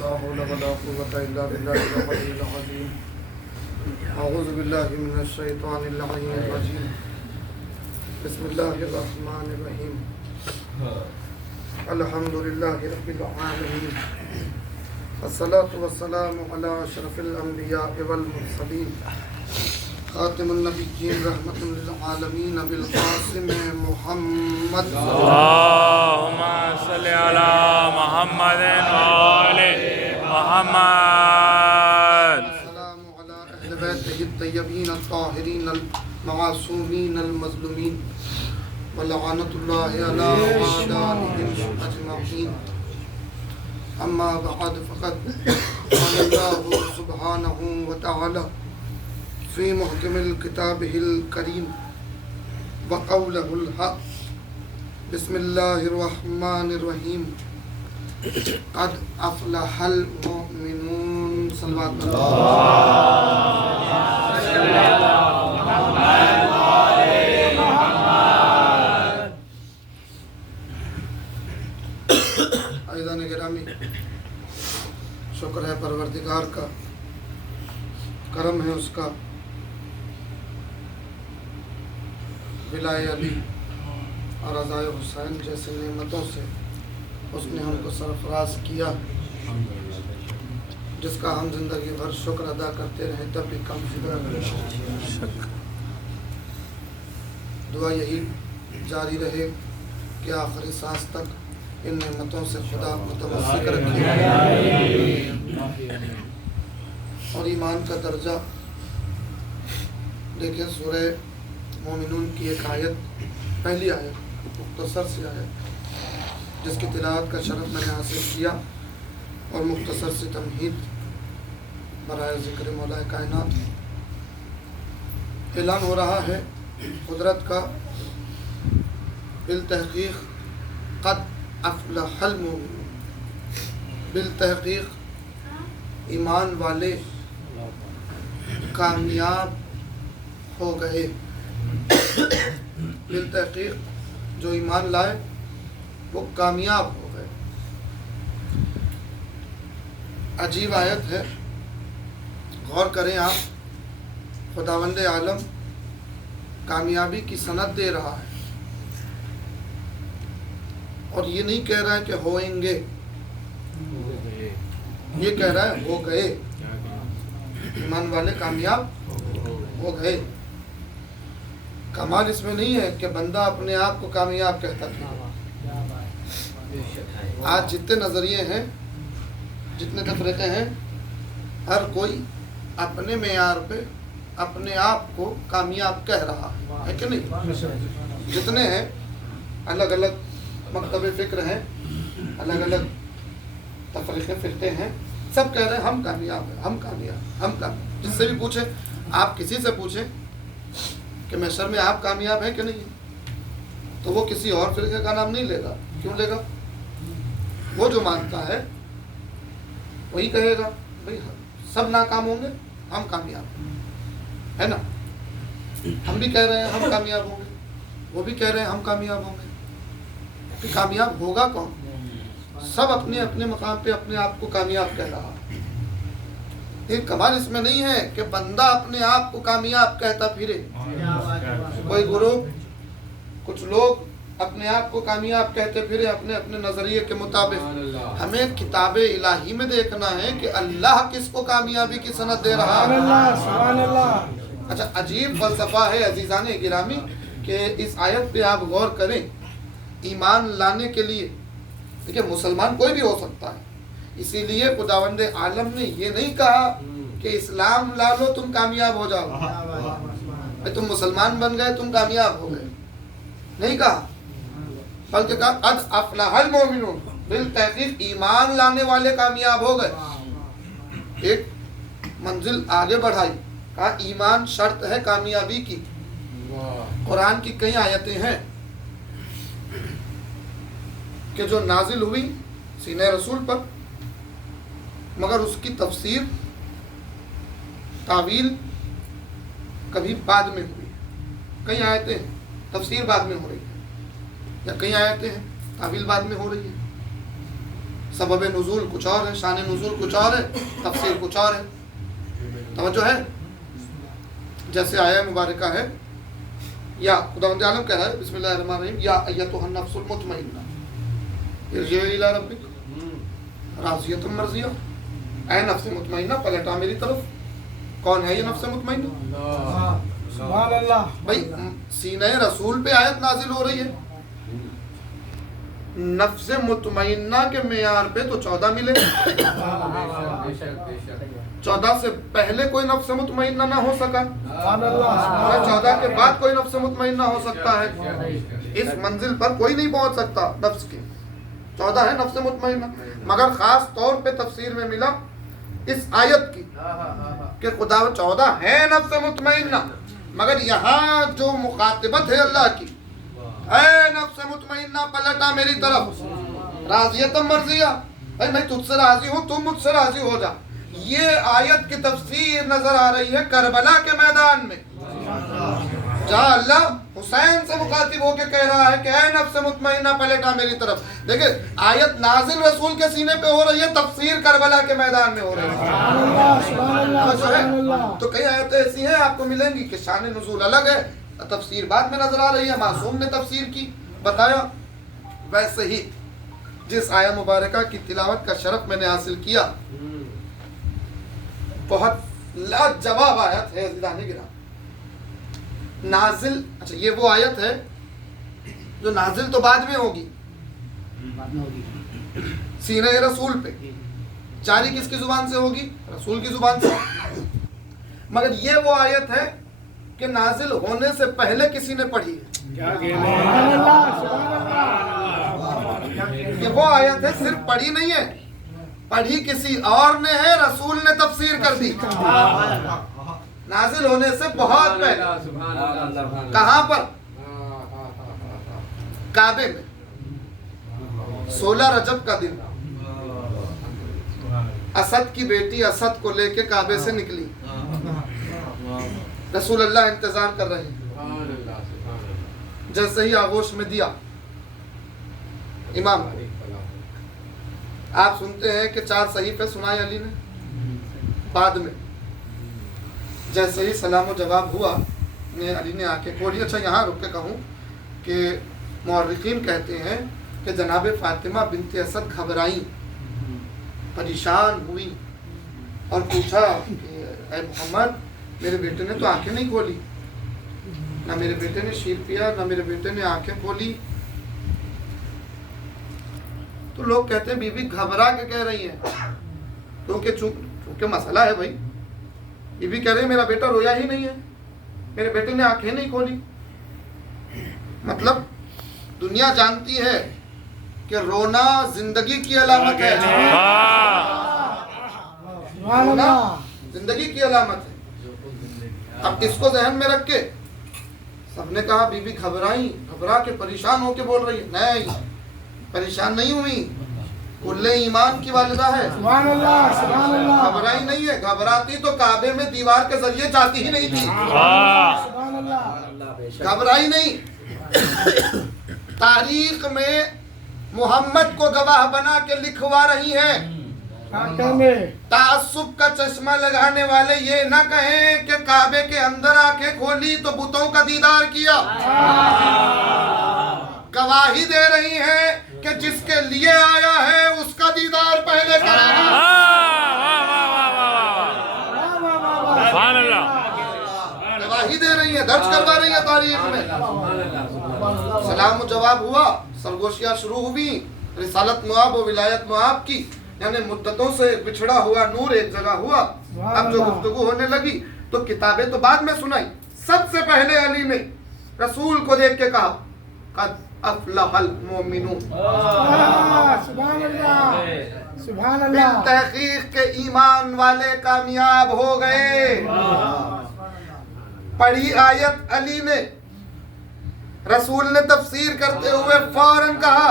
ला हौला वला कुव्वता इल्ला बिल्लाहिल अलिय्यिल अज़ीम। अऊज़ु बिल्लाहि मिनश शैतानिर रजीम। बिस्मिल्लाहिर रहमानिर रहीम। अल्हम्दुलिल्लाहि रब्बिल आलमीन। अस्सलातु वस्सलामु अला अशरफिल अंबिया वल मुरसलीन। खातिमुन नबिय्यीन रहमतुल लिल आलमीन अबिल क़ासिम मुहम्मद। अल्लाहुम्मा सल्लि अला मुहम्मदिन व आले मुहम्मद। सलामु अला अहले बैतिहि तय्यबीन अत्ताहिरीन अल मासूमीन अल मज़लूमीन व लअनतुल्लाहि अला आदाइहिम अजमईन। अम्मा बअद फ़क़द क़ाल अल्लाहु सुब्हानहु व तआला फ़ी मुहकमिल किताबिहिल करीम व क़ौलुहुल हक़। बिस्मिल्लाहिर रहमानिर रहीम। क़द अफ़लहल मुमिनून। सल्लल्लाहु अलैहि वसल्लम। अज़ीज़ान गिरामी, शुक्र है परवरदिगार का, करम है उसका, विलाय अली और रज़ाए हुसैन जैसे नेमतों से उसने हमको सरफराज किया, जिसका हम जिंदगी भर शुक्र अदा करते रहें तब भी कम फिक्र। दुआ यही जारी रहे कि आखिरी सांस तक इन नेमतों से खुदा मुतमस्सिक रखे। और ईमान का दर्जा देखें, सूरह मोमिनून की एक आयत, पहली आयत, मुख्तसर सी आयत, जिसकी तिलावत का शरफ मैंने हासिल किया, और मुख्तसर सी तमहीद बराए ज़िक्र मौलाए कायनात। ऐलान हो रहा है कुदरत का, बिल तहक़ीक़ क़द अफ़लहल मुमिनून। बिल तहक़ीक़ ईमान वाले कामयाब हो गए। बिल तहक़ीक़ जो ईमान लाए वो कामयाब हो गए। अजीब आयत है, गौर करें आप। खुदावंद आलम कामयाबी की सनद दे रहा है और ये नहीं कह रहा है कि होएंगे, ये कह रहा है हो गए। ईमान वाले कामयाब हो गए। कमाल इसमें नहीं है कि बंदा अपने आप को कामयाब कहता था। आज जितने नज़रिए हैं, जितने तफरीक़े हैं, हर कोई अपने मेयार पे अपने आप को कामयाब कह रहा है कि नहीं? जितने हैं, अलग अलग मकतब फ़िक्र हैं, अलग अलग तफरीक़े फ़िरक़े हैं, सब कह रहे हैं हम कामयाब हैं, हम कामयाब, हम कामयाब। जिससे भी पूछें, आप किसी से पूछें कि मैशर में आप कामयाब हैं कि नहीं, तो वो किसी और फ़िरक़े का नाम नहीं लेगा। क्यों लेगा? वो जो मानता है वही कहेगा भाई सब नाकाम होंगे, हम कामयाब है ना। हम भी कह रहे हैं हम कामयाब होंगे, वो भी कह रहे हैं हम कामयाब होंगे। तो कामयाब होगा कौन? सब अपने अपने मकाम पे अपने आप को कामयाब कह रहा है। ये कमाल इसमें नहीं है कि बंदा अपने आप को कामयाब कहता फिरे। कोई ग्रुप, कुछ लोग अपने आप को कामयाब कहते फिरे अपने अपने नजरिए के मुताबिक। हमें किताब इलाही में देखना है कि अल्लाह किसको कामयाबी की सनद दे रहा है। अच्छा, अजीब फलसफा है अजीजाने गिरामी कि इस आयत पे आप गौर करें। ईमान लाने के लिए, देखिए, मुसलमान कोई भी हो सकता है, इसीलिए खुदावंद आलम ने ये नहीं कहा कि इस्लाम ला लो तुम कामयाब हो जाओ, भाई तुम मुसलमान बन गए तुम कामयाब हो गए, नहीं कहा। बल्कि कहा क़द अफ़लहल मुमिनून, बिल तहक़ीक़ ईमान लाने वाले कामयाब हो गए। एक मंजिल आगे बढ़ाई, कहा ईमान शर्त है कामयाबी की। कुरान की कई आयतें हैं कि जो नाजिल हुई सीने रसूल पर, मगर उसकी तफसीर तावील कभी बाद में हुई। कई आयतें तफसीर बाद में हो रही है, या कई आयतें हैं तावील बाद में हो रही है। सबब नुज़ूल कुछ और है, शान नुज़ूल कुछ और है, तफसीर कुछ और है। तवज्जो है। जैसे आया मुबारका है, या खुदावंद आलम कह रहा है बिस्मिल्लाहिर्रहमानिर्रहीम, या अय्यतुहन नफ्सुल मुतमइन्ना इरजिई इला रब्बिक राज़ियतुम मर्ज़िया। ऐ नफ्स मुतमइन्ना, पलटा मेरी तरफ। कौन है ये नफ्स मुतमइन्ना? सुभान अल्लाह। भाई सीने रसूल पे आयत नाजिल हो रही है। नफ्स मुतमइन्ना के मेयार पे तो 14 मिले। 14 से पहले कोई नफ्स मुतमइन्ना ना हो सका, 14 के बाद कोई नफ्स मुतमइन्ना हो सकता है। इस मंजिल पर कोई नहीं पहुंच सकता नफ्स के। 14 है नफ्स मुतमइन्ना, मगर खास तौर पे तफसीर में मिला इस आयत की कि खुदा 14 है नफ्स मुतमइन्ना, मगर यहाँ जो मुखातिबत है अल्लाह की, ऐ नफ्स मुतमइन्ना पलटा मेरी तरफ, राज़ियतुम मर्ज़िया, भाई मैं तुझसे राजी हूँ, तुम मुझसे राजी हो जा। ये आयत की तफसीर नजर आ रही है करबला के मैदान में, जहाँ अल्लाह हुसैन से मुखातिब होकर कह रहा है कि ऐ नफ्स मुतमइन्ना पलटा मेरी तरफ। देखिए आयत नाजिल रसूल के सीने पे हो रही है, तफसीर करबला के मैदान में हो रही है। तो कई आयतें ऐसी हैं आपको मिलेंगी कि शान नुज़ूल अलग है, तफसीर बाद में नजर आ रही है। मासूम ने तफसीर की बताया। वैसे ही जिस आया मुबारका की तिलावत का शरफ मैंने हासिल किया, बहुत लाजवाब आयत है अज़ीज़ान गिराम। नाजिल, अच्छा ये वो आयत है जो नाजिल तो बाद में होगी सीने रसूल पे, जारी किसकी जुबान से होगी? रसूल की जुबान से। मगर ये वो आयत है कि नाजिल होने से पहले किसी ने पढ़ी है। ये वो आयत है, सिर्फ पढ़ी नहीं है, पढ़ी किसी और ने है, रसूल ने तफसीर कर दी। नाजिल होने से बहुत पहले। कहाँ पर? काबे में 16 रजब का दिन असद की बेटी असद को लेके काबे से निकली। रसूल अल्लाह इंतजार कर रहे हैं। जैसे ही आगोश में दिया इमाम, आप सुनते हैं कि 4 सहीफे सुनाए अली ने। बाद में जैसे ही सलाम जवाब हुआ ने अली ने आके खोली। अच्छा यहाँ रुक के कहूँ कि मुअर्रिखीन कहते हैं कि जनाब फातिमा बिनते असद घबराई, परेशान हुई और पूछा कि ऐ मोहम्मद, मेरे बेटे ने तो आंखें नहीं खोली, ना मेरे बेटे ने शीर पिया, ना मेरे बेटे ने आंखें खोली। तो लोग कहते हैं बीबी घबरा के कह रही है, क्योंकि चूंकि मसला है भाई। बीबी कह रही है मेरा बेटा रोया ही नहीं है, मेरे बेटे ने आंखें नहीं खोली। मतलब दुनिया जानती है कि रोना जिंदगी की अलामत है, रोना जिंदगी की अलामत है। अब इसको जहन में रख के सबने कहा बीबी घबराई, घबरा के परेशान होके बोल रही है। नहीं, परेशान नहीं हुई, कुल्ले ईमान की वालिदा है, घबराई नहीं है। घबराती तो काबे में दीवार के जरिए जाती ही नहीं थी, घबराई नहीं। तारीख में मोहम्मद को गवाह बना के लिखवा रही है। तासुब का चश्मा लगाने वाले ये ना कहें कि काबे के अंदर आंखें खोली तो बुतों का दीदार किया। गवाही दे रही है कि जिसके लिए आया है उसका दीदार पहले करेगा। गवाही दे रही है, दर्ज करवा रही है तारीख में। सलाम जवाब हुआ, सरगोशियां शुरू हुई, रिसालत मुआब और विलायत मुआब की, यानी मुद्दतों से बिछड़ा हुआ नूर एक जगह हुआ। अब जो गुफ्तगू होने लगी तो किताबें तो बाद में सुनाई। सबसे पहले अली ने रसूल को देख के कहा, कद अफलहल मोमिनून, सुभान अल्लाह, तहकीक के ईमान वाले कामयाब हो गए। पढ़ी आयत अली ने, रसूल ने तफसीर करते हुए फौरन कहा,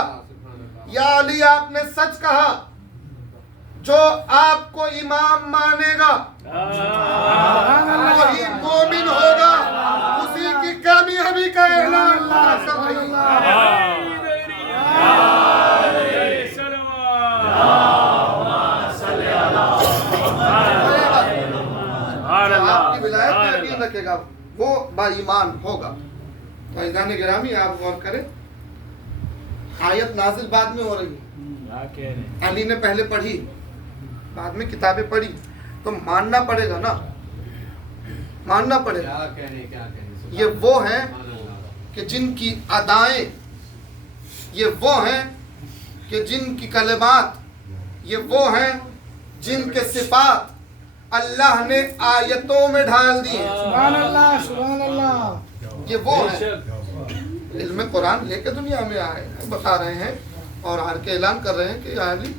या अली आपने सच कहा, जो आपको इमाम मानेगा वही मोमिन होगा, उसी की कामयाबी का ऐलान कर रही है। समझेगा वो बाईमान होगा। तो अज़ीज़ान गिरामी आप गौर करें, आयत नाजिल बाद में हो रही है, अली ने पहले पढ़ी, बाद में किताबें पढ़ी, तो मानना पड़ेगा ना, मानना पड़ेगा। क्या कहने ये वो हैं कि जिनकी अदाएं, ये वो हैं कि जिनकी कलिमात, ये वो हैं जिनके सिफात अल्लाह ने आयतों में ढाल दी हैं। सुभान अल्लाह, सुभान अल्लाह। ये वो हैं इल्म कुरान लेके दुनिया में आए हैं, बता रहे हैं और आर के ऐलान कर रहे हैं कि अली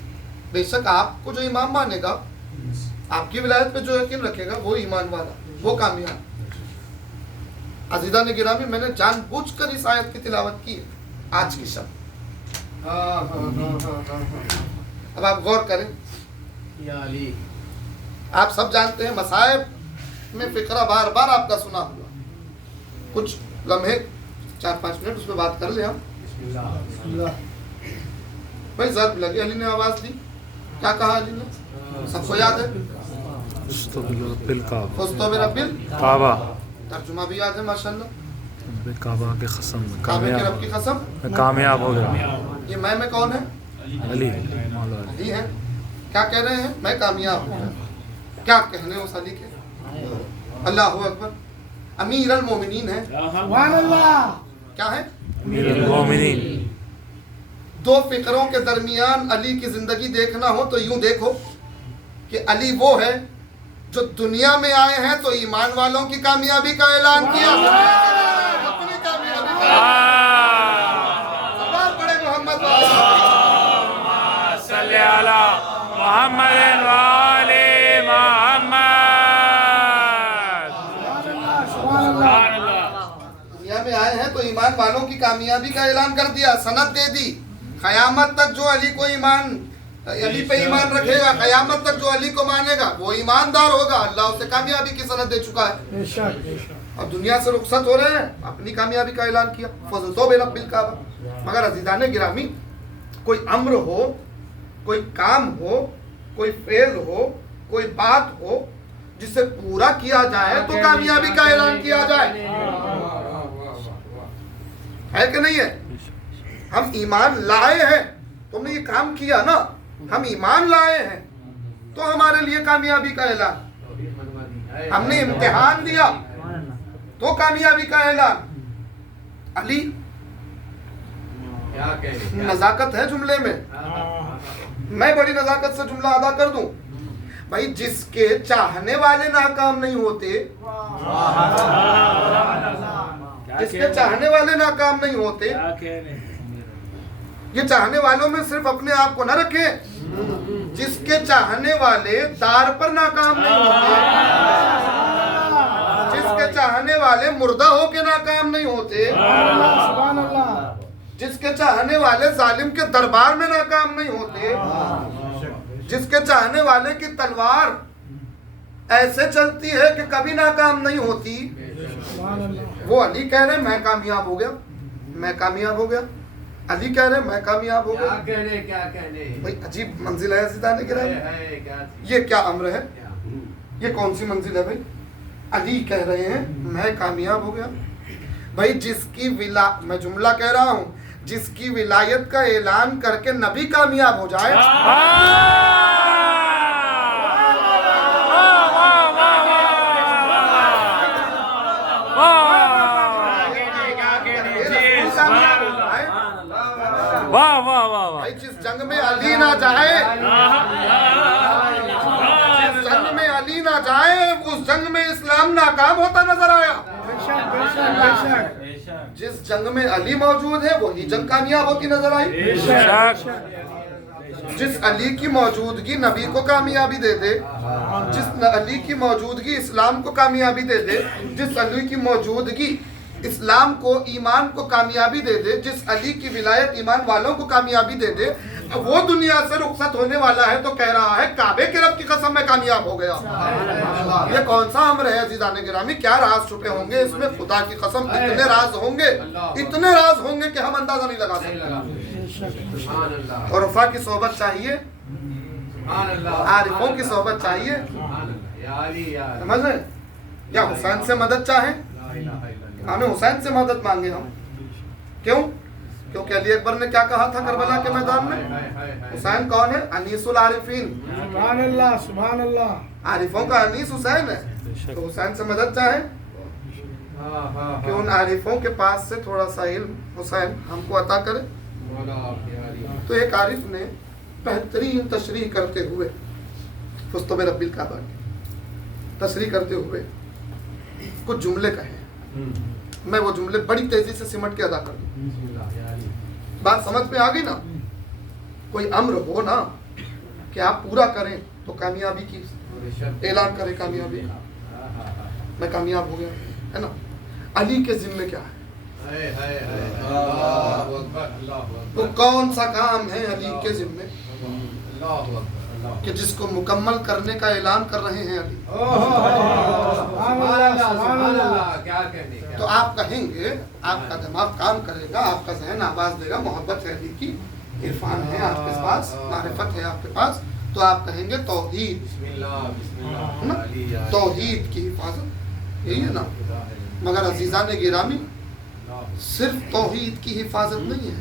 बेशक आपको जो इमाम मानेगा, आपकी विलायत पे जो यकीन रखेगा वो ईमान वाला, वो कामयाब। अज़ीज़ान गिरामी, मैंने जानबूझकर इस आयत की तिलावत की है आज की शब। अब आप गौर करें, या अली आप सब जानते हैं मसाइब में फिक्रा बार बार आपका सुना हुआ, कुछ लम्हे 4-5 मिनट उस पर बात कर ले हम। भाई जर्ब लगे, अली ने आवाज दी, क्या कहा अली ने, सबको याद है, रब्बिल काबा, तर्जुमा भी याद है माशाल्लाह, काबा के कसम, काबे के रब की कसम, मैं कामयाब हो गया। ये मैं में कौन है, अली, अली है। क्या कह रहे हैं, मैं कामयाब हूँ। क्या कहने उस अली के, अल्लाह अकबर, अमीर अल मोमिनीन है। सुभान अल्लाह। क्या है, अमीरुल मोमिनीन। दो फिक्रों के दरमियान अली की जिंदगी देखना हो तो यूं देखो कि अली वो है जो दुनिया में आए हैं तो ईमान वालों की कामयाबी का ऐलान किया, अपनी कामयाबी का सरदार बड़े मोहम्मद सल्ले अला मुहम्मद व आले दुनिया में आए हैं तो ईमान वालों की कामयाबी का ऐलान कर दिया, सनद दे दी। क़यामत तक जो अली को अली पे ईमान रखेगा, क़यामत तक जो अली को मानेगा वो ईमानदार होगा, अल्लाह उसे कामयाबी की सनद दे चुका है। बेशक, बेशक। अब दुनिया से रुखसत हो रहे हैं, अपनी कामयाबी का ऐलान किया, फज़्ल बे रब्बिल काबा। मगर अज़ीज़ान गिरामी, कोई अम्र हो, कोई काम हो, कोई फेल हो, कोई बात हो जिसे पूरा किया जाए तो कामयाबी का ऐलान किया जाए, है कि नहीं है। हम ईमान लाए हैं, तुमने ये काम किया ना, हम ईमान लाए हैं तो हमारे लिए कामयाबी का ऐलान, हमने इम्तिहान दिया तो कामयाबी का ऐलान। अली क्या कहने, नजाकत है जुमले में, मैं बड़ी नजाकत से जुमला अदा कर दूं। भाई जिसके चाहने वाले नाकाम नहीं होते, जिसके चाहने वाले नाकाम नहीं होते, ये चाहने वालों में सिर्फ अपने आप को न रखे, जिसके चाहने वाले दार पर नाकाम नहीं होते, जिसके चाहने वाले मुर्दा होके नाकाम नहीं होते, सुभान अल्लाह। जिसके चाहने वाले जालिम के दरबार में नाकाम नहीं होते, जिसके चाहने वाले की तलवार ऐसे चलती है कि कभी नाकाम नहीं होती, सुभान अल्लाह। वो अली कह रहे मैं कामयाब हो गया, मैं कामयाब हो गया। अली कह रहे मैं कामयाब हो क्या गया। कहने, क्या कहने, भाई अजीब मंजिल है अज़ीज़ान गिरामी, है क्या, ये क्या अम्र है, क्या? ये कौन सी मंजिल है भाई। अली कह रहे हैं मैं कामयाब हो गया। भाई जिसकी मैं जुमला कह रहा हूँ, जिसकी विलायत का ऐलान करके नबी कामयाब हो जाए, वाह वाह वाह वाह। भाई जिस जंग में अली ना जाए, जिस जंग में अली ना जाए, उस जंग में इस्लाम नाकाम होता नजर आया। बेशक, बेशक, बेशक। जिस जंग में अली मौजूद है वही जंग कामयाब होती नजर आई। जिस अली की मौजूदगी नबी को कामयाबी दे दे, जिस अली की मौजूदगी इस्लाम को कामयाबी दे दे, जिस अली की मौजूदगी इस्लाम को, ईमान को कामयाबी दे दे, जिस अली की विलायत ईमान वालों को कामयाबी दे दे, वो दुनिया से रुखसत होने वाला है तो कह रहा है काबे के रब की कसम मैं कामयाब हो गया। ये कौन सा अम्र है अज़ीज़ान गिरामी, क्या राज छुपे होंगे इसमें, खुदा की कसम इतने राज होंगे, इतने राज होंगे कि हम अंदाजा नहीं लगा सकते। और वफा की सोहबत चाहिए, आरिफों की सोहबत चाहिए, समझ रहे। या हुसैन से मदद चाहें, इमाम हुसैन से मदद मांगे हम। क्यों? क्योंकि अली अकबर ने क्या कहा था करबला के मैदान में? हुसैन कौन है? अनीसुल आरिफीन, सुभान अल्लाह, सुभान अल्लाह। आरिफों का अनीस हुसैन है। तो हुसैन से मदद चाहे कि उन आरिफों के पास से थोड़ा सा इल्म हुसैन हमको अता करे। तो एक आरिफ ने बेहतरीन तशरीह करते हुए फुस्तुब रब्बिल काबा की तशरीह करते हुए कुछ जुमले कहे। मैं वो जुमले बड़ी तेजी से सिमट के अदा कर दूं। बात समझ में आ गई ना? कोई अम्र हो ना कि आप पूरा करें तो कामयाबी की ऐलान करें, कामयाबी, मैं कामयाब हो गया, है ना। अली के जिम्मे क्या है? तो कौन सा काम है अली के जिम्मे कि जिसको मुकम्मल करने का ऐलान कर रहे हैं अली? तो आप कहेंगे, आपका दिमाग काम करेगा, आपका जहन आवाज देगा, मोहब्बत है अली की, इरफान है आपके पास, मारिफत है आपके पास, तो आप कहेंगे तौहीद, तौहीद की हिफाजत, यही है ना। मगर अजीजा ने गिरामी, सिर्फ तौहीद की हिफाजत नहीं है,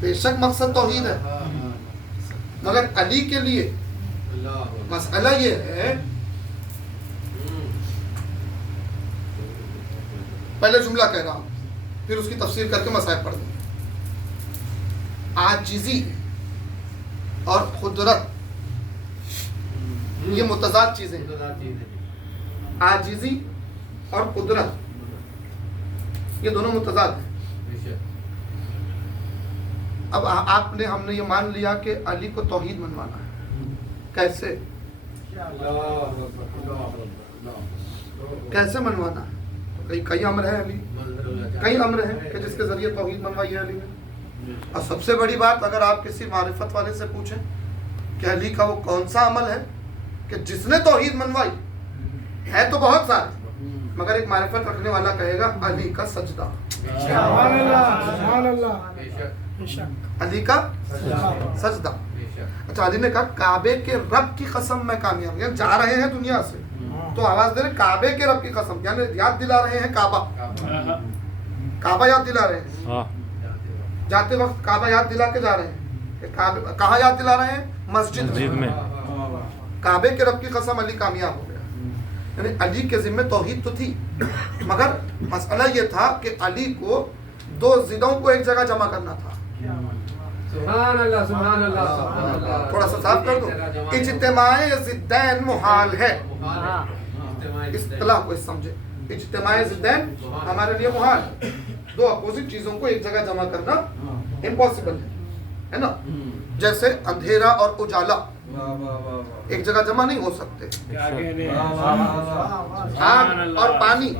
बेशक मकसद तौहीद है, मगर अली के लिए मसला ये है, पहले जुमला कह रहा हूं फिर उसकी तफसीर करके मसाइल पढ़ दूंगा। आजिजी और खुदरत ये मुतजाद चीजें हैं। आजिजी और कुदरत ये दोनों मुतजाद हैं। अब आपने हमने ये मान लिया कि अली को तौहीद मनवाना है। कैसे? कैसे मनवाना है? कई अम्र है अली, कई अम्र है कि जिसके जरिए तौहीद मनवाई है अली ने। और सबसे बड़ी बात, अगर आप किसी मारिफत वाले से पूछें कि अली का वो कौन सा अमल है कि जिसने तौहीद मनवाई, है तो बहुत सारे, मगर एक मारिफत रखने वाला कहेगा अली का सजदा, सुभान अल्लाह, सुभान अल्लाह। अली का सजदा। अच्छा, अली ने कहा काबे के रब की कसम मैं कामयाब, यानी जा रहे हैं दुनिया से तो आवाज दे रहे काबे के रब की कसम, यानी याद दिला रहे हैं काबा, काबा याद दिला रहे हैं। जाते वक्त काबा याद दिला के जा रहे हैं। कहाँ याद दिला रहे हैं? मस्जिद में। काबे के रब की कसम, अली कामयाब हो गया। यानी अली के जिम्मे तौहीद तो थी, मगर मसला ये था कि अली को दो जिदों को एक जगह जमा करना था। सुभान अल्लाह, सुभान अल्लाह, सुभान अल्लाह। थोड़ा सा साफ कर दो। इज्तिमाए जिद्दैन मुहाल है, इस्तिलाह को समझे। इज्तिमाए जिद्दैन हमारे लिए मुहाल है, दो अपोजिट चीजों को एक जगह जमा करना इम्पॉसिबल है ना। जैसे अंधेरा और उजाला एक जगह जमा नहीं हो सकते, आग और पानी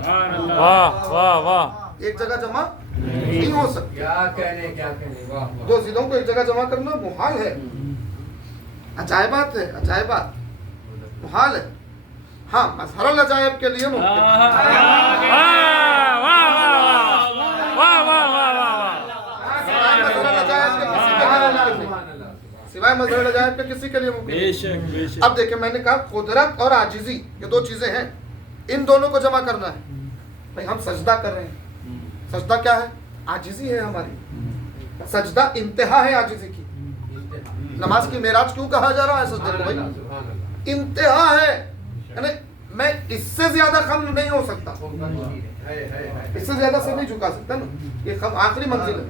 वाह वाह वाह एक जगह जमा नहीं हो सकते। क्या कहने वाह। दो जिलों को एक जगह जमा करना मुहाल है। अजायबात है, अजायबात मुहाल है। हाँ, मजहरुल अजायब के लिए मुमकिन। सिवाय मजहरुल अजायब के किसी के लिए मुमकिन। अब देखिए, मैंने कहा कुदरत और आजिजी ये दो चीजें हैं, इन दोनों को जमा करना है। भाई हम सजदा कर रहे हैं, सजदा क्या है? आजिजी है हमारी। सजदा इंतहा है आजिजी की। नमाज की मेराज क्यों कहा जा रहा है सजदे को? भाई इंतहा है, यानी मैं इससे ज्यादा खम नहीं हो सकता, इससे ज्यादा से नहीं झुका सकता ना, ये खम आखिरी मंजिल है।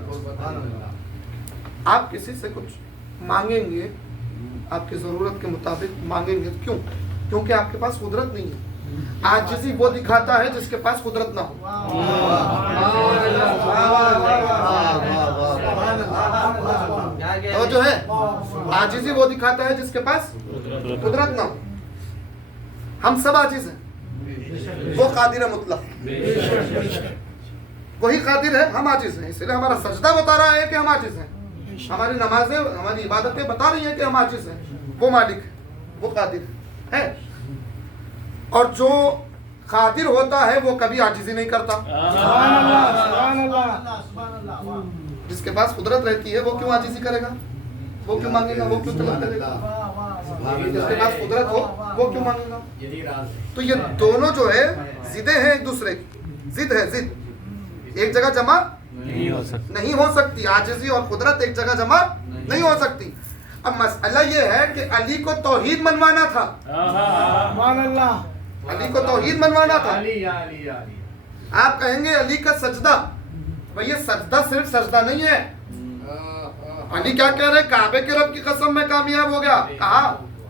आप किसी से कुछ मांगेंगे, आपकी जरूरत के मुताबिक मांगेंगे, क्यों? क्योंकि आपके पास कुदरत नहीं है। आजिज़ी वो दिखाता है जिसके पास कुदरत ना हो। तो जो है आजिज़ी वो दिखाता है जिसके पास कुदरत ना हो। हम सब आजिज़ हैं, वो कादिर है मुतलक, वही कादिर है, हम आजिज़ हैं। इसलिए हमारा सजदा बता रहा है कि हम आजिज़ हैं, हमारी नमाजें, हमारी इबादतें बता रही हैं कि हम आजिज़ हैं। वो मालिक है, वो कादिर है। और जो कादिर होता है वो कभी आजिज़ी नहीं करता। जिसके पास कुदरत रहती है वो क्यों आजिज़ी करेगा? वो क्यों मांगेगा? वो क्यों तलब करेगा? जिसके पास कुदरत हो वो क्यों मांगेगा? यही राज है। तो ये दोनों जो है जिदे हैं एक दूसरे की, जिद है, जिद एक जगह जमा नहीं हो सकती। आजिज़ी और कुदरत एक जगह जमा नहीं हो सकती। अब मसला ये है कि अली को तौहीद मनवाना था, सुभान अल्लाह, अली को तौहीद मनवाना था। अली या अली या अली। आप कहेंगे अली का सजदा, भाई ये सजदा सिर्फ सजदा नहीं है। अली क्या कह रहे? काबे के रब की कसम में कामयाब हो गया। कहा?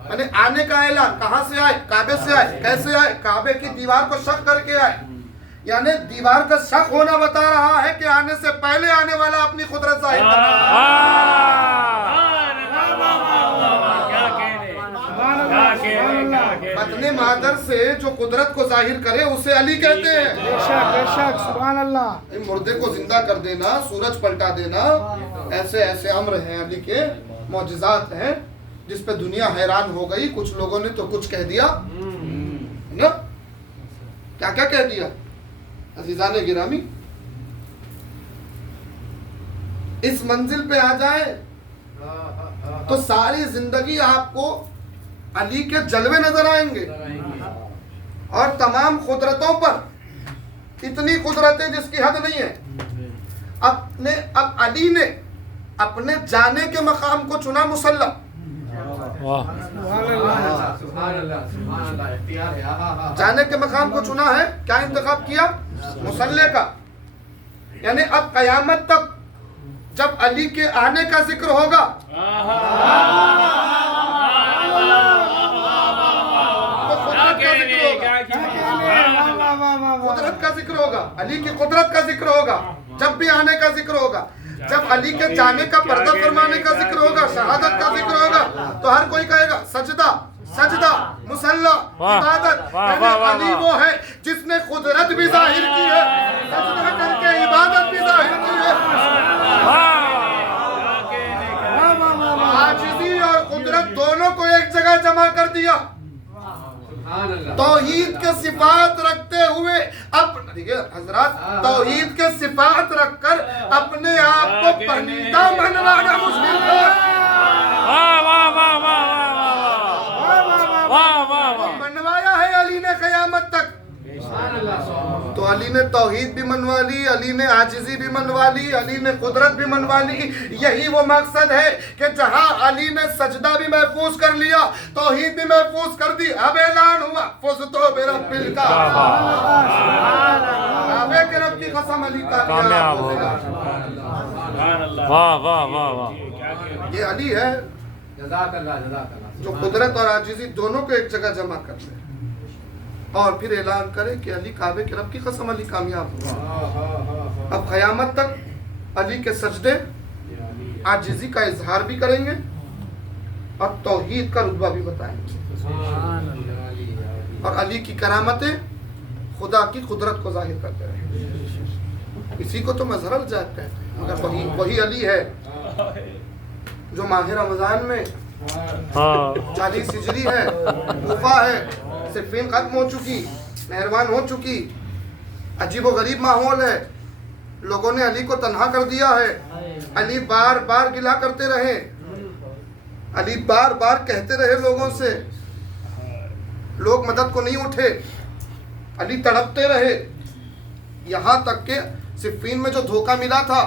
मैंने आने का ऐलान। कहां से आए? काबे से आए। कैसे आए? काबे की दीवार को शक करके आए। यानी दीवार का शक होना बता रहा है कि आने से पहले आने वाला अपनी कुदरत जाहिर कर रहा है। अपने मादर से जो कुदरत को जाहिर करे उसे अली कहते हैं। बेशक बेशक, सुभान अल्लाह। मुर्दे को जिंदा कर देना, सूरज पलटा देना, ऐसे ऐसे अम्र हैं अली के, मौजिज़ात हैं जिस पे दुनिया हैरान हो गई। कुछ लोगों ने तो कुछ कह दिया ना, क्या क्या कह दिया। अजीजाने गिरामी, इस मंजिल पे आ जाए तो सारी जिंदगी आपको अली के जलवे नजर आएंगे और तमाम कुदरतों पर इतनी कुदरतें जिसकी हद नहीं है। अब अली ने अपने जाने के मकाम को चुना मुसल्ला। जाने के मकाम को चुना है। क्या इंतखाब किया? मुसल्ले का। यानी अब कयामत तक जब अली के आने का जिक्र होगा तो कुदरत का जिक्र होगा, कुदरत का जिक्र होगा, अली की कुदरत का जिक्र होगा। जब भी आने का जिक्र होगा, जब अली के जाने का पर्दा फरमाने का जिक्र होगा, शहादत का जिक्र होगा, तो हर कोई कहेगा सजदा, सजदा, मुसल्ला, इबादत। अली वो है जिसने कुदरत भी जाहिर की है, सजदा करके इबादत भी जाहिर की है। आजिज़ी और कुदरत दोनों को एक जगह जमा कर दिया। तौहीद के सिफात रखते हुए देखिए हजरत, तौहीद के सिफात रखकर अपने आप को परिंदा मनवाना मुश्किल है। मनवाया है अली ने क़यामत तक। तो अली ने तौहीद भी मनवा ली, अली ने आजिज़ी भी मनवा ली, अली ने कुदरत भी मनवा ली। यही वो मकसद है कि जहां अली ने सजदा भी महफूज कर लिया, तौहीद भी महफूज कर दी, अब ऐलान हुआ फुज़्तु बिरब्बिल काबा, काबे के रब की कसम अली कामयाब हो गया। वाह वाह वाह वाह। ये अली है जज़ाकल्लाह जज़ाकल्लाह। जो कुदरत और आजिज़ी दोनों को एक जगह जमा कर ले और फिर ऐलान करे कि अली काबे के रब की कसम अली कामयाब हुआ। अब क़यामत तक अली के सजदे आजिज़ी का इजहार भी करेंगे और तौहीद का रुतबा भी बताएंगे और अली की करामतें खुदा की कुदरत को जाहिर करते रहेंगे। इसी को तो मज़हरल जात कहते हैं, मगर वही अली है जो माह रमज़ान में 40 हिजरी है, वफा है, सिफ़ीन खत्म हो चुकी, मेहरबान हो चुकी, अजीब व गरीब माहौल है, लोगों ने अली को तन्हा कर दिया है। अली बार बार गिला करते रहे, अली बार बार कहते रहे लोगों से, लोग मदद को नहीं उठे, अली तड़पते रहे। यहाँ तक के सिफ़ीन में जो धोखा मिला था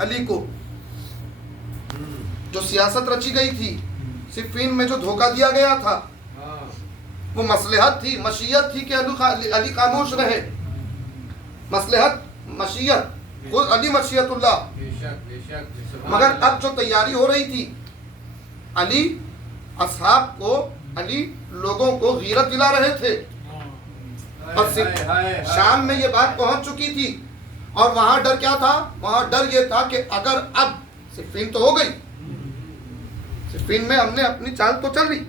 अली को, जो सियासत रची गई थी, सिफ़ीन में जो धोखा दिया गया था, वो मसलहत थी, मशीयत थी कि अली खामोश रहे। मसलहत, मशीयत, खुद अली मशीयतुल्लाह। मगर अब जो तैयारी हो रही थी, अली असहाब को, अली लोगों को गीरत दिला रहे थे और शाम में ये बात पहुंच चुकी थी। और वहां डर क्या था? वहां डर ये था कि अगर अब सिफ़ीन तो हो गई, सिफ़ीन में हमने अपनी चाल तो चल रही,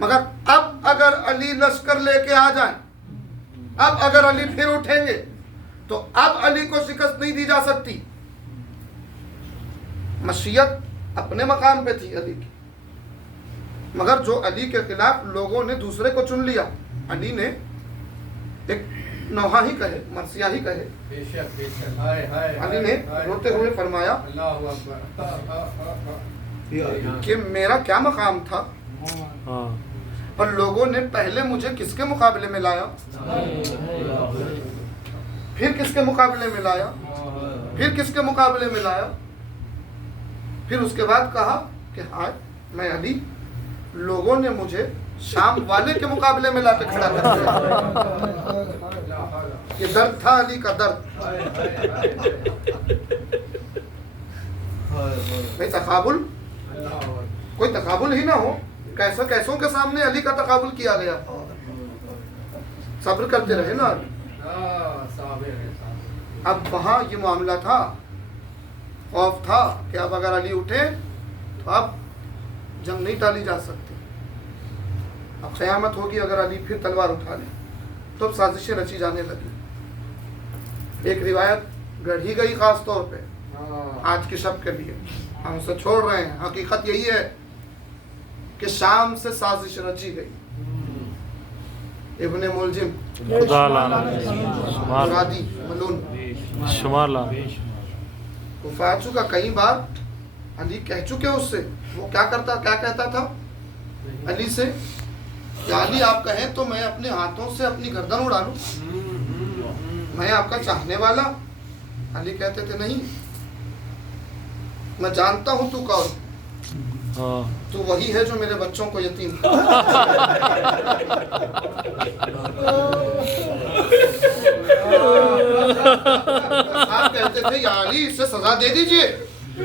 मगर अब अगर अली लश्कर लेके आ जाए, अब अगर अली फिर उठेंगे तो अब अली को शिकस्त नहीं दी जा सकती। मशीयत अपने मकाम पे थी अली की, मगर जो अली के खिलाफ लोगों ने दूसरे को चुन लिया, अली ने एक नौहा ही कहे, मरसिया ही कहे, अली ने रोते हुए फरमाया कि मेरा क्या मकाम था और लोगों ने पहले मुझे किसके मुकाबले में लाया, फिर किसके मुकाबले में लाया, फिर किसके मुकाबले में लाया, फिर उसके बाद कहा कि हाँ मैं अली, लोगों ने मुझे शाम वाले के मुकाबले में लाके खड़ा कर दिया। ये दर्द था अली का दर्द। नहीं तकाबुल, कोई तकाबुल ही ना हो, कैसों के सामने अली का तकाबुल किया गया। सब्र करते रहे ना। अब वहां ये मामला था, खौफ था कि अब अगर अली उठे तो अब जंग नहीं टाली जा सकती, अब क़यामत होगी अगर अली फिर तलवार उठा ले। तो अब साजिशें रची जाने लगी। एक रिवायत गढ़ी गई खास तौर पे आज के शब के लिए, हम उसे छोड़ रहे हैं। हकीकत यही है कि शाम से साजिश रची गई। इब्ने मुलजिम मुरादी मलून कुफा चुका, कई बार अली कह चुके उससे। वो क्या कहता था अली से, अली आप कहें तो मैं अपने हाथों से अपनी गर्दन उड़ा लूं, मैं आपका चाहने वाला। अली कहते थे नहीं, मैं जानता हूं तू कौन, तू वही है जो मेरे बच्चों को यतीम आप कहते थे या अली इससे सजा दे दीजिए।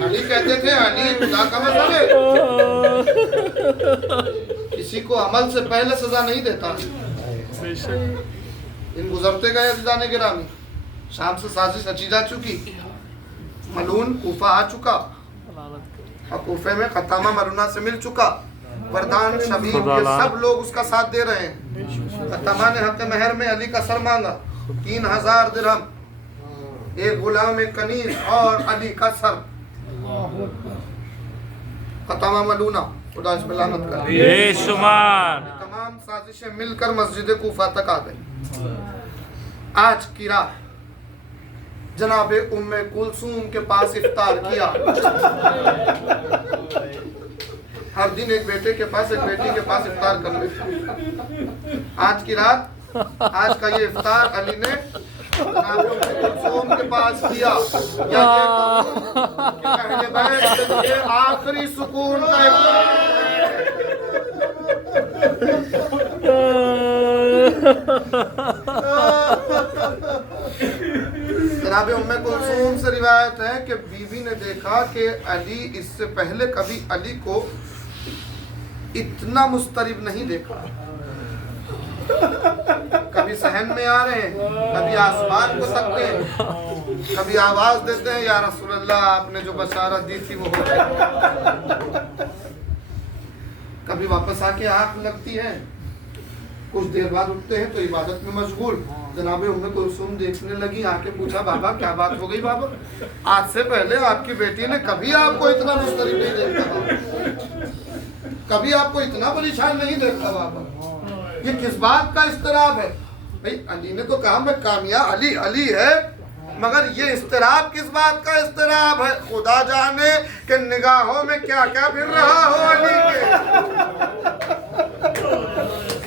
अली कहते थे अली खुदा का मतलब है, किसी को अमल से पहले सजा नहीं देता। इन गुजरते गए अज़ीज़ान गिरामी, शाम से साजिश रची जा चुकी, मलून कूफा आ चुका और कूफे में खतामा मरूना से मिल चुका। वरदान शबीब ये सब लोग उसका साथ दे रहे हैं। खतामा ने हक़ महर में अली का सर मांगा 3000 दिरहम, एक गुलाम एक कनीज और अली का सर। खतामा मलूना खुदा इस पे लानत करे। तमाम साजिशें मिलकर मस्जिद कूफा तक आ गई। आज की रात जनाबे उम्मे कुलसूम के पास इफ्तार किया। हर दिन एक बेटे के पास एक बेटी के पास इफ्तार कर लेते। आज की रात, आज का ये इफ्तार अली ने जनाबे उम्मे कुलसूम के पास किया। या ये कहूं कि अहले बैत के लिए आखिरी सुकून का इफ्तार जनाब उम्मे कुलसूम से रिवायत है कि बीवी ने देखा कि अली इससे पहले कभी अली को इतना मुस्तरिब नहीं देखा। कभी सहन में आ रहे हैं, कभी आसमान को तकते हैं, कभी आवाज देते हैं या रसूलल्लाह आपने जो बशारत दी थी वो हो गई। कभी वापस आके आंख लगती है, कुछ देर बाद उठते हैं तो इबादत में मशगूल। जनाबे उम्मे कुलसूम देखने लगी, आके पूछा बाबा क्या बात हो गई बाबा, आज से पहले आपकी बेटी ने कभी आपको इतना मुस्तरिब नहीं देखा बाबा, कभी आपको इतना परेशान नहीं देखा बाबा, ये किस बात का इस्तराब है। भाई अली ने तो कहा मैं कामयाब अली अली है, मगर ये इस्तराब किस बात का इस्तराब है। खुदा जाने कि निगाहों में क्या क्या फिर रहा हो अली के।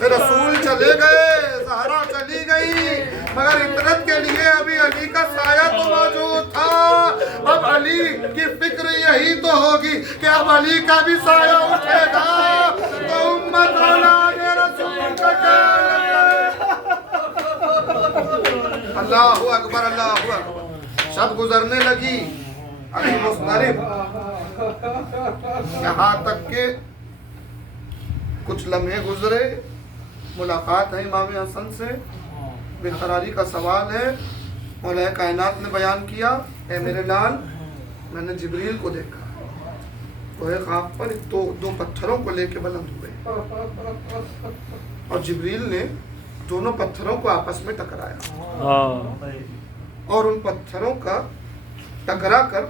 रसूल चले गए, ज़हरा चली गई, मगर इतरत के लिए अभी अली का साया तो मौजूद था। अब अली की फिक्र यही तो होगी कि अब अली का भी साया उठेगा तो उम्मत औलाद रसूल का क्या। अल्लाहु अकबर अल्लाहु अकबर। शब गुजरने लगी, अली मुस्तरिब, यहाँ तक के कुछ लम्हे गुजरे। मुलाकात है इमाम हसन से, बेकरारी का सवाल है। मौला कायनात ने बयान किया, ए मेरे लाल मैंने जिब्रील को देखा, तो ख्वाब पर दो पत्थरों को लेके बुलंद हुए और जिब्रील ने दोनों पत्थरों को आपस में टकराया और उन पत्थरों का टकरा कर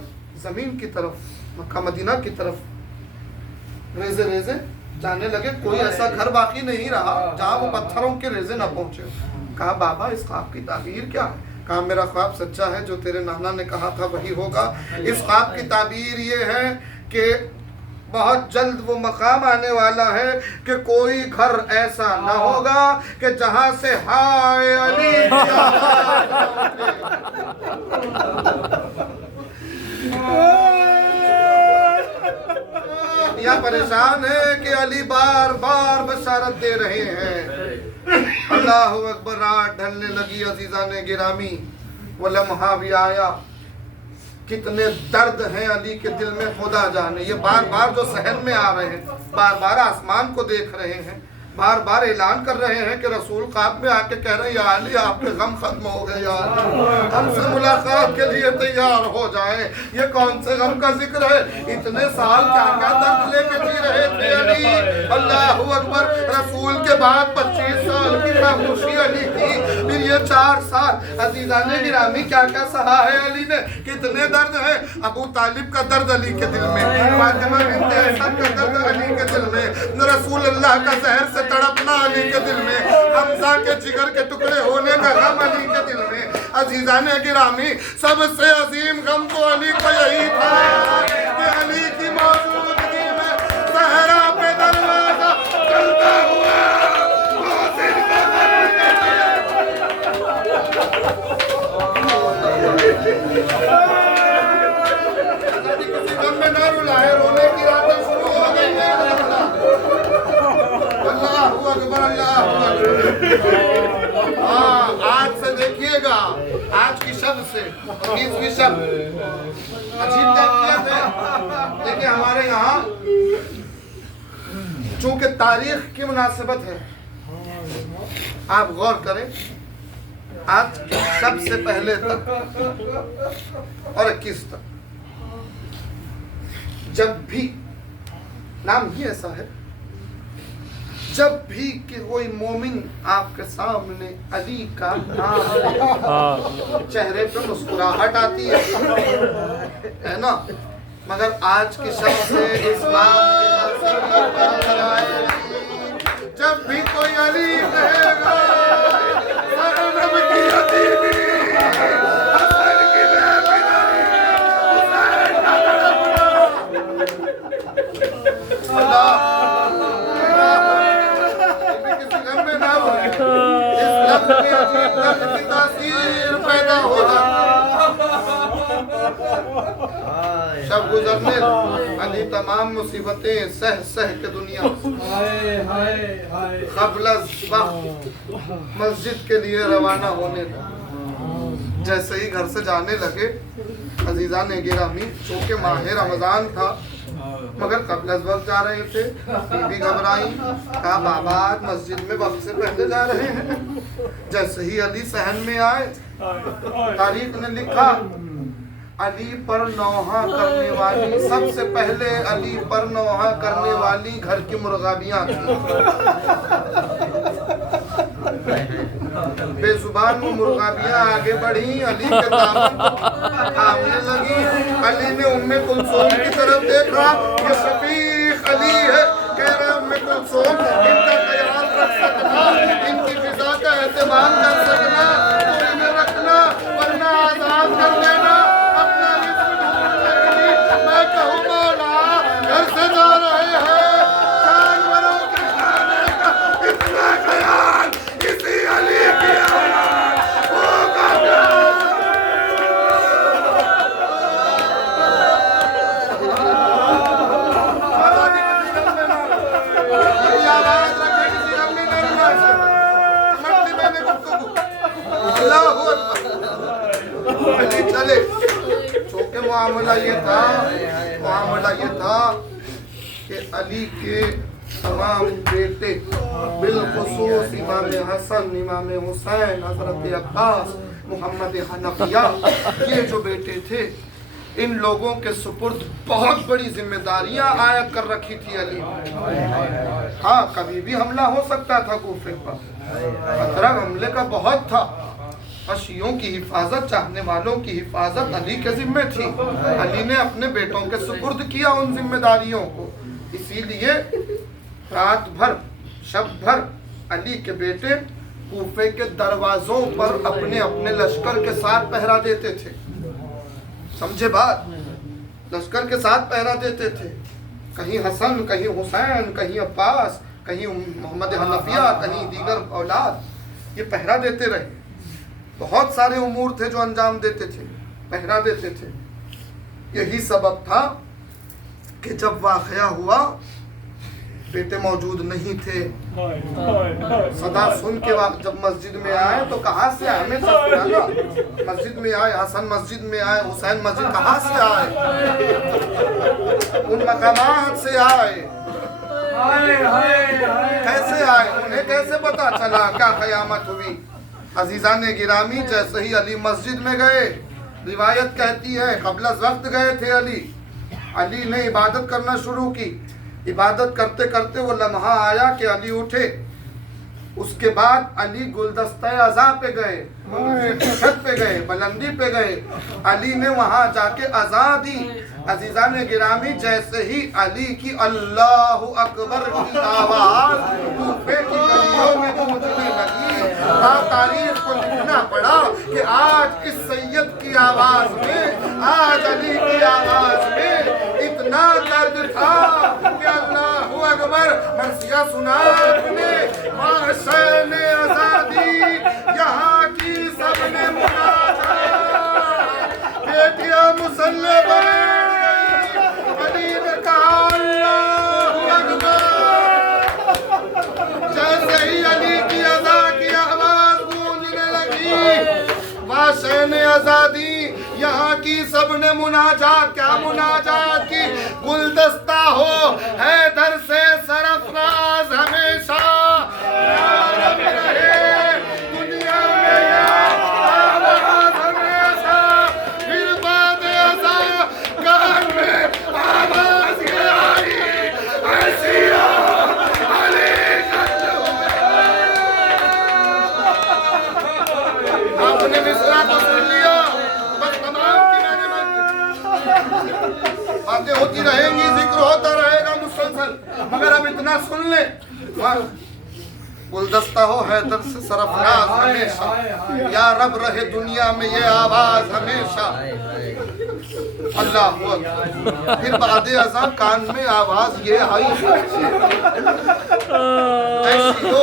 जमीन की तरफ, मक्का मदीना की तरफ रेजे रेजे जाने लगे। कोई ऐसा घर बाकी नहीं रहा जहाँ वो पत्थरों के रेजे न पहुंचे। कहा बाबा इस ख्वाब की ताबीर क्या है। कहा मेरा ख्वाब सच्चा है, जो तेरे नाना ने कहा था वही होगा। इस ख्वाब की ताबीर ये है कि बहुत जल्द वो मकाम आने वाला है कि कोई घर ऐसा न होगा कि जहां से हाय अली या परेशान है कि अली बार बार बशारत दे रहे हैं। अल्लाह अकबर। रात ढलने लगी अजीजा ने गिरामी, वो लम्हा भी आया। कितने दर्द हैं अली के दिल में खुदा जाने। ये बार बार जो सहन में आ रहे हैं, बार बार आसमान को देख रहे हैं, बार बार ऐलान कर रहे हैं कि रसूल ख्वाब में आके कह रहे हैं या अली आपके गम खत्म हो गए, यार हमसे मुलाकात के लिए तैयार हो जाएं। ये कौन से गम का जिक्र है? इतने साल क्या क्या दर्द लेके जी रहे थे अली। अल्लाह अकबर। रसूल के बाद 25 साल की खामोशी अली की, फिर ये 4 साल अजीजाने गिरामी क्या क्या सहा है अली ने। कितने दर्द है। अबू तालिब का दर्द अली के दिल में, फातिमा बिन्ते हसन का दर्द अली के दिल में, रसूल अल्लाह का जहर से तड़पना अली के दिल में, हमजा के जिगर के टुकड़े होने का गम अली के दिल में। अजीजाने गिरामी, सबसे अजीम गम तो अली को यही था कि अली की मौजूदगी में सहरा पे दरवाजा चलता हुआ किसी गम में ना रुलाए, रोने की रातें शुरू हो गई है। अल्लाहू अकबर, अल्लाहू अकबर। हाँ, आज से देखिएगा, आज की शब्द से 20वीं शब्द अजीब कैफियत है। देखिए हमारे यहाँ चूंकि तारीख की मुनासिबत है, आप गौर करें, आज सबसे पहले तक और 21 तक जब भी, नाम ही ऐसा है, जब भी कि कोई मोमिन आपके सामने अली का नाम, चेहरे पे मुस्कुराहट आती है ना। मगर आज की शब्द से इस्लाम जब भी कोई अली कहेगा, पैदा होगा। शब गुजरने अली तमाम मुसीबतें सह सह के दुनिया क़ब्ल वक्त मस्जिद के लिए रवाना होने लगे। जैसे ही घर से जाने लगे, अजीज़ाने गिरामी, चूँकि माह रमज़ान था मगर कब्ल वक्त जा रहे थे, बीबी घबराई, कहा बाबा आज मस्जिद में वक्त से पहले जा रहे हैं। जैसे ही अली सहन में आए, तारीख ने लिखा अली पर नौहा करने वाली, सबसे पहले अली पर नौहा करने वाली घर की मुर्गाबियाँ थी। बेजुबान वो मुर्गाबियाँ आगे बढ़ी, अली के दामन थामने लगी। अली ने उम्मे कुलसूम की तरफ देखा, ये शफीक अली है। कह रहे उम्मे कुलसूम, इनका ख्याल रख सकना, इनकी फिजा का एहतमाम कर सकना, इन्हें रखना, वरना आजाद कर देना। अपना मैं कहूँ मौला, घर से जा रहे हैं, जानवरों के खाने का इतना ख्याल किसी अली की औलाद होगा। ये आवाज रखे किसी अली ने मट्टी में गुफ्तगू। अल्लाहू अकबर। अली चले, चूँकि मामला ये था कि अली के तमाम बेटे, बिलखुसूस इमाम हसन, इमाम हुसैन, हजरत अब्बास, मोहम्मद हनफिया, ये जो बेटे थे, इन लोगों के सुपुर्द बहुत बड़ी जिम्मेदारियां आया कर रखी थी अली। हाँ, कभी भी हमला हो सकता था कूफे पर, खतरा हमले का बहुत था। शियों की हिफाजत, चाहने वालों की हिफाजत अली के जिम्मे थी। अली ने अपने बेटों के सुपुर्द किया उन जिम्मेदारियों को। इसीलिए रात भर, शब भर अली के बेटे कूफे के दरवाजों पर अपने अपने लश्कर के साथ पहरा देते थे। समझे बात? लश्कर के साथ पहरा देते थे। कहीं हसन, कहीं हुसैन, कहीं अब्बास, कहीं मोहम्मद हनफिया, कहीं दीगर औलाद, ये पहरा देते रहे। बहुत सारे उमूर थे जो अंजाम देते थे, पहरा देते थे। यही सबब था कि जब वाक़या हुआ बेटे मौजूद नहीं थे। सदा सुन के जब मस्जिद में आए तो कहाँ से आए, हमें सब सुना। मस्जिद में आए, हसन मस्जिद में आए, हुसैन मस्जिद, कहाँ से आए? उन मकामात से आए। कैसे आए, उन्हें कैसे पता चला क्या क़यामत हुई? अजीज़ान गिरामी, जैसे ही अली मस्जिद में गए, रिवायत कहती है क़ब्ल वक्त गए थे अली ने इबादत करना शुरू की। इबादत करते करते वो लम्हा आया कि अली उठे। उसके बाद अली गुलदस्ता अज़ा पे गए, छत पे गए, बुलंदी पे गए। अली ने वहाँ जाके अज़ा दी। अजीज़ान गिरामी, जैसे ही अली की अल्लाहु अकबर की आवाज़ कूफे की गलियों में गूंजने लगी, तारीख को लिखना पड़ा कि आज इस सैयद की आवाज़ में, आज अली की आवाज़ में इतना दर्द था कि अल्लाहु अकबर मरसिया सुना आपने, माशैन आज़ादी यहाँ की सबने मुनाजात, बेटियां मुसल्ले बने। अली ने कहा अल्लाहु अकबर। जैसे ही अली की अज़ा की आवाज़ गूंजने लगी, माशैन आज़ादी यहाँ की सबने मुनाजात, क्या मुनाजात की? गुलदस्ता हो हैदर से सरफराज हमेशा याद रहे दुनिया में, याद हमेशा। फिर बाद अज़ा कान में आवाज़ ये आई, ऐसी अली आपने मिसरा को सुन लिया। बातें होती रहेंगी, जिक्र होता रहेगा मुसलसल, मगर अब इतना सुन ले, गुलदस्ता हो हैदर से सरफराज हमेशा, या रब रहे दुनिया में ये आवाज हमेशा। अल्लाह हुआ। फिर बाद अज़ा कान में आवाज ये आई, ऐसी हो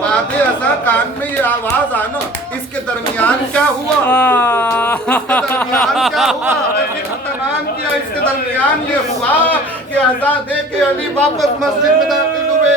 बाद अज़ा कान में ये आवाज आना। इसके दरमियान क्या हुआ? इसके दरमियान क्या हुआ? तमाम किया। इसके दरमियान ये हुआ कि अज़ा दे के अली वापस मस्जिद में दाखिल हुए।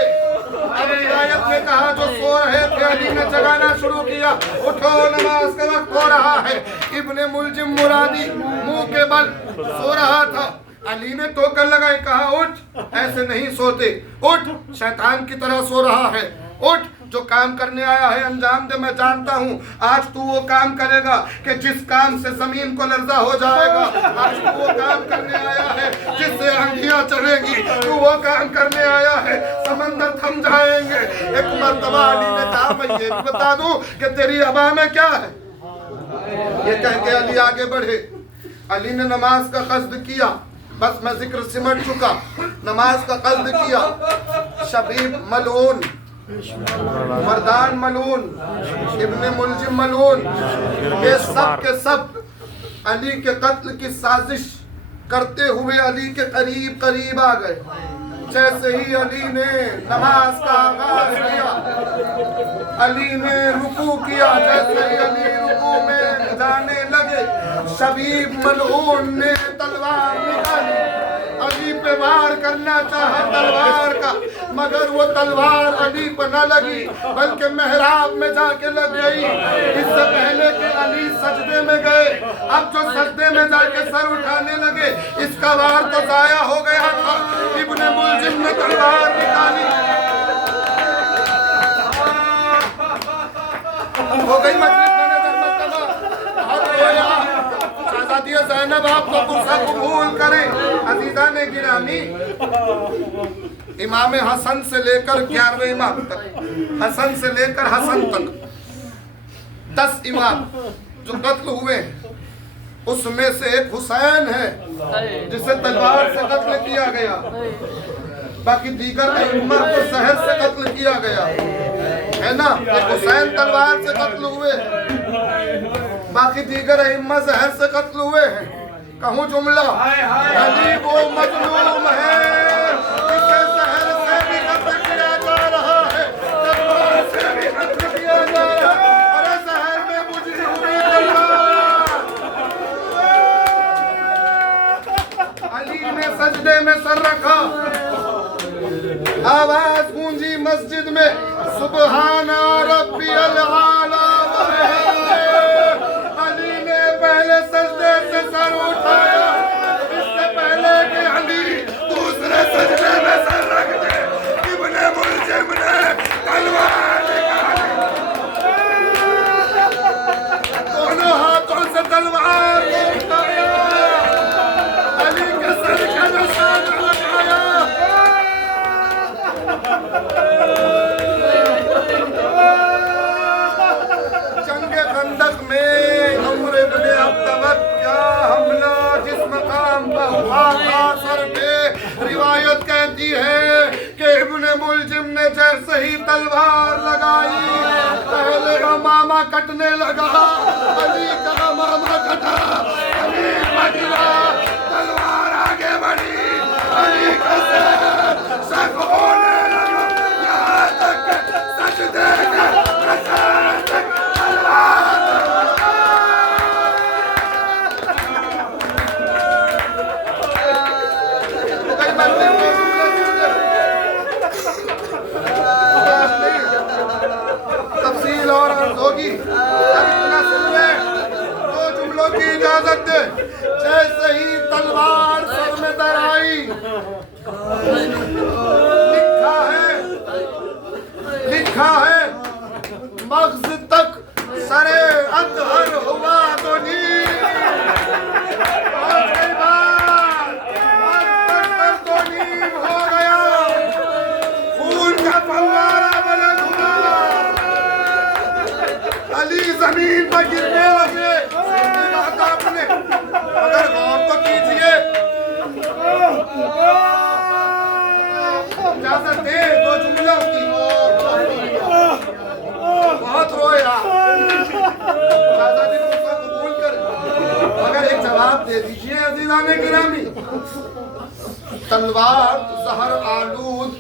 अब रिवायत में कहा जो सो रहे थे अली ने जगाना शुरू किया, उठो नमाज का वक्त हो रहा है। इब्ने मुलजिम मुरादी मुंह के बल सो रहा था। अली ने टोकर लगाई, कहा उठ, ऐसे नहीं सोते, उठ, शैतान की तरह सो रहा है, उठ, जो काम करने आया है अंजाम दे। मैं जानता हूँ आज तू वो काम करेगा कि जिस काम से जमीन को लर्जा हो जाएगा। आज तू वो काम करने आया है जिससे आंधियां चलेंगी। तू वो काम करने आया है समंदर थम जाएंगे। एक मर्तबा अली ने कहा मैं ये भी बता दूं कि तेरी अबा में क्या है। ये कह के अली आगे बढ़े। अली ने नमाज का कस्द किया, बस मैं जिक्र सिमट चुका। नमाज का कस्द किया, शबीब मलून, मर्दान मलून, इब्ने मुलजिम मलून, ये सब के सब अली के कत्ल की साजिश करते हुए अली के करीब करीब आ गए। जैसे ही अली ने नमाज का आगाज किया, अली ने रुकू किया, जैसे ही अली रुकू में जाने लगे, शबीब मलऊन ने तलवार निकाली, अली पे वार करना चाहा तलवार का, मगर वो तलवार अली पर न लगी बल्कि मेहराब में जाके लग गई। इससे पहले कि अली सजदे में गए, अब जो सजदे में जाके सर उठाने लगे, इसका वार तो जाया हो गया था। इब्ने मुलजिम ने तलवार निकाली, हो गई मजलिस में नजर मर्तबा, बहुत रोया। शहजादी ज़ैनब आपको गुस्सा कबूल करें। अज़ीज़ान गिरामी, इमाम हसन से लेकर 11वें इमाम तक, हसन से लेकर हसन तक 10 इमाम जो कत्ल हुए हैं, उसमें से एक हुसैन है जिसे तलवार से कत्ल किया गया। बाकी दीगर अइम्मा को सहर से कत्ल किया गया है ना। एक हुसैन तलवार से कत्ल हुए हैं, बाकी दीगर अइम्मा जहर से कत्ल हुए हैं। कहूँ जुमला, अली वो मजलूम है जिसे शहर से भी कत्ल किया जा रहा है, दरबार से भी कत्ल किया जा रहा है। अरे शहर में मुझे हुई तलवार। अली ने सजदे में सर रखा, आवाज गूंजी मस्जिद में, सुबहाना रब्बियल आला। अली ने पहले सजदे से सर उठाया, इससे पहले कि अली दूसरे सजदे में सर रख दे, इब्ने मुलजिम ने तलवार निकाली, दोनों हाथों से तलवार को उठाया, अली के सर का निशाना लगाया। जंगे खंदक में उमर इब्ने अब्दवत क्या हमला जिस मकाम पर हुआ था सर पे, रिवायत कहती है कि इब्ने मुलजिम ने जैसे ही तलवार लगाई, पहले का मामा कटने लगा, अली का मामा कटा, अली बदला, तलवार आगे बढ़ी, अली का सर सक होने लगा, यहाँ तक सजदे का प्रसाद तलवार। तफसील और अर्ज होगी, अब इतना सुन ले, दो जुमलों की इजाजत दे। जैसे ही तलवार सर में दर आई, लिखा है मग़ज़ तक सरे अतहर हुआ तो नीर, और कई बार सर तो नीर हो गया, खून का फव्वारा बुलंद हुआ, अली जमीन पर गिरने लगे। बात आपने मगर गौर तो कीजिए, इजाजत दे दो जुमलों की, बहुत रोया, कबूल कर, मगर एक जवाब दे दीजिए अज़ीज़ाने गिरामी। तलवार जहर आलूद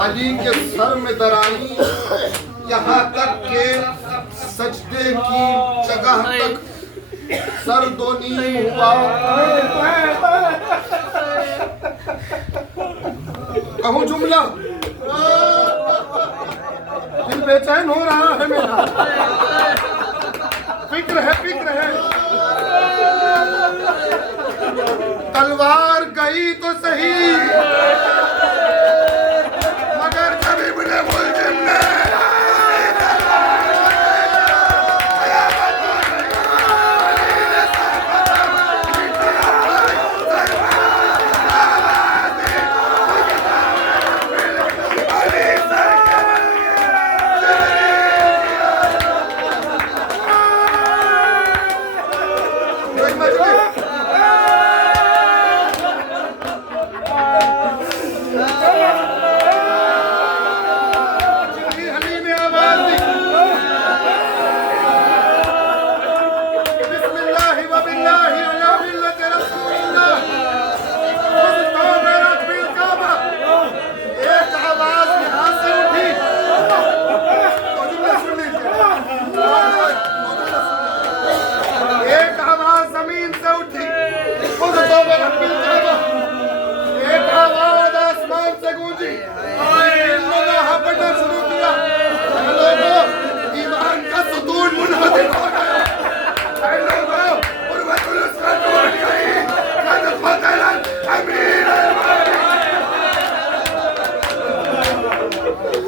अली के सर में दराई, यहाँ तक के सजदे की जगह तक सर दो नीम हुआ। कहूँ जुमला, दिल बेचैन हो रहा है मेरा, फिक्र है तलवार गई तो सही, मगर जब इब्ने मुलजिम ने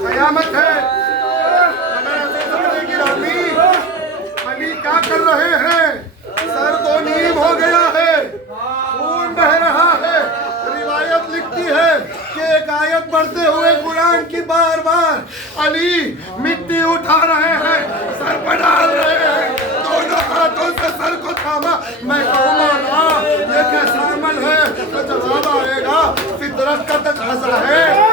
कयामत है। अली क्या कर रहे हैं? सर दो नीम हो गया है, खून बह रहा है। रिवायत लिखती है कि एक आयत पढ़ते हुए कुरान की बार बार अली मिट्टी उठा रहे हैं, सर पर डाल रहे हैं, दोनों हाथों से सर को थामा। मैं कहूँगा ना ये कैसा अमल है? तो जवाब आएगा फितरत का तकाज़ा है।